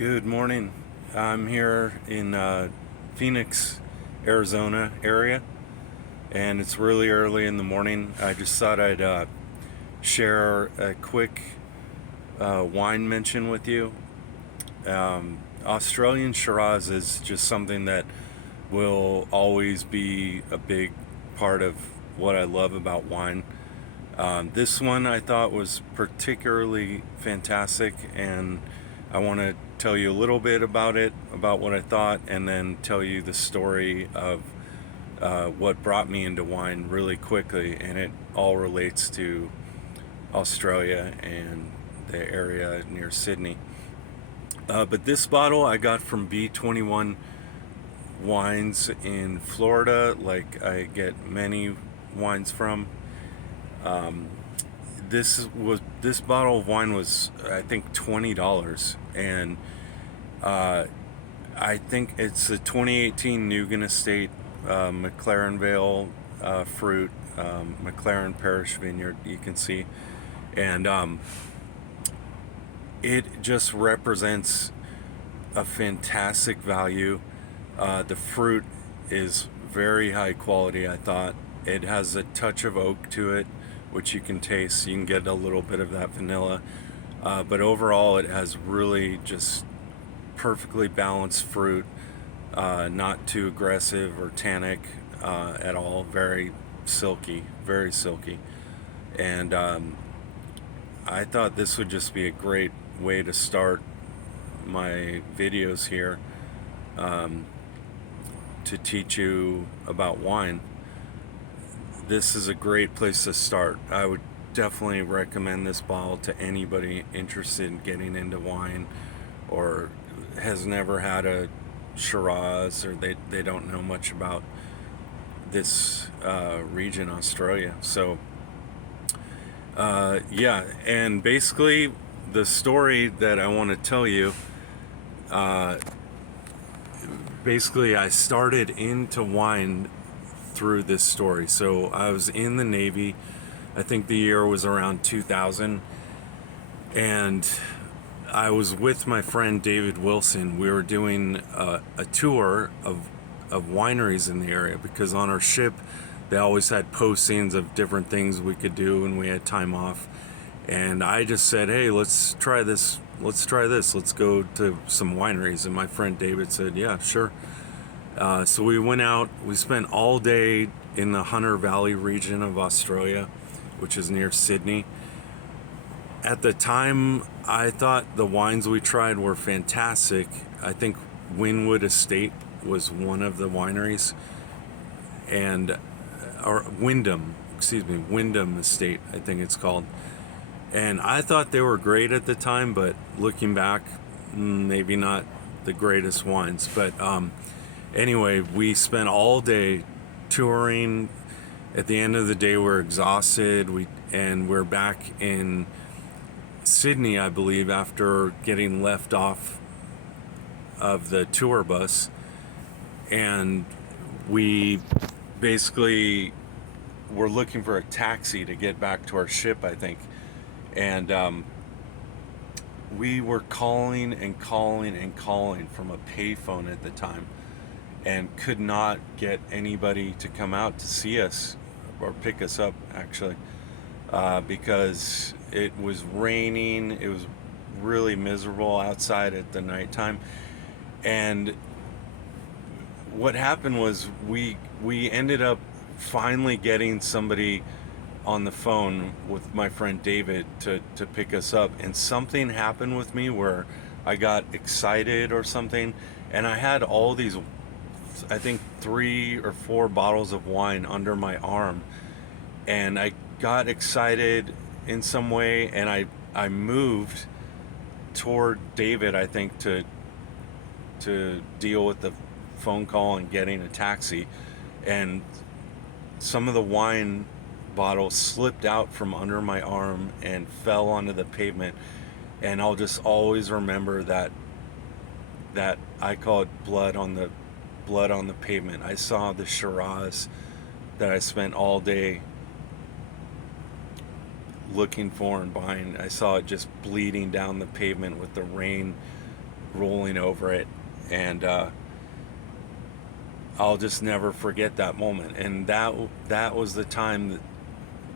Good morning. I'm here in Phoenix, Arizona area, and it's really early in the morning. I just thought I'd share a quick wine mention with you. Australian Shiraz is just something that will always be a big part of what I love about wine. This one I thought was particularly fantastic, and I want to tell you a little bit about it, about what I thought, and then tell you the story of what brought me into wine really quickly. And it all relates to Australia and the area near Sydney. But this bottle I got from B21 Wines in Florida, like I get many wines from. This bottle of wine was, I think, $20, and I think it's a 2018 Nugan Estate McLaren Vale fruit, McLaren Parish Vineyard. You can see, and it just represents a fantastic value. The fruit is very high quality. I thought it has a touch of oak to it, which you can taste. You can get a little bit of that vanilla, but overall it has really just perfectly balanced fruit, not too aggressive or tannic at all. Very silky, and I thought this would just be a great way to start my videos here, to teach you about wine. This is a great place to start. I would definitely recommend this bottle to anybody interested in getting into wine, or has never had a Shiraz, or they don't know much about this region, Australia. So yeah, and basically the story that I want to tell you, basically I started into wine through this story. So I was in the Navy. I think the year was around 2000, and I was with my friend David Wilson. We were doing a tour of wineries in the area, because on our ship they always had postings of different things we could do when we had time off. And I just said, hey, let's try this, let's go to some wineries. And my friend David said, yeah, sure. So we went out, we spent all day in the Hunter Valley region of Australia, which is near Sydney. At the time, I thought the wines we tried were fantastic. I think Winwood Estate was one of the wineries, and or Wyndham Estate, I think it's called. And I thought they were great at the time, but looking back, maybe not the greatest wines. But anyway, we spent all day touring. At the end of the day, we're exhausted. We're back in Sydney, I believe, after getting left off of the tour bus. And we basically were looking for a taxi to get back to our ship, I think. And we were calling from a payphone at the time, and could not get anybody to come out to see us or pick us up, actually, because it was raining. It was really miserable outside at the nighttime. And what happened was we ended up finally getting somebody on the phone with my friend David to pick us up. And something happened with me where I got excited or something, and I had all these, I think 3 or 4 bottles of wine under my arm, and I got excited in some way, and I moved toward David, I think, to deal with the phone call and getting a taxi. And some of the wine bottles slipped out from under my arm and fell onto the pavement. And I'll just always remember that I call it blood on the pavement. I saw the Shiraz that I spent all day looking for and buying. I saw it just bleeding down the pavement with the rain rolling over it, and I'll just never forget that moment. And that was the time that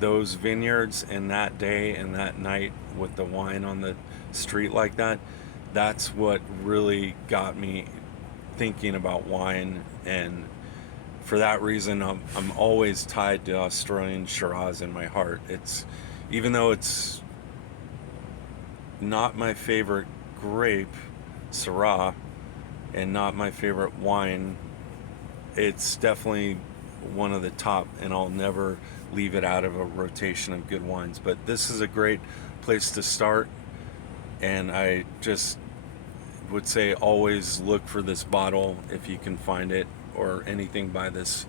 those vineyards and that day and that night with the wine on the street like that, that's what really got me thinking about wine. And for that reason, I'm always tied to Australian Shiraz in my heart. It's, even though it's not my favorite grape, Syrah, and not my favorite wine, it's definitely one of the top, and I'll never leave it out of a rotation of good wines. But this is a great place to start, and I just would say always look for this bottle if you can find it, or anything by this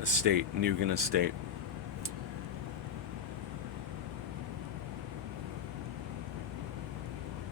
estate, Nugan Estate.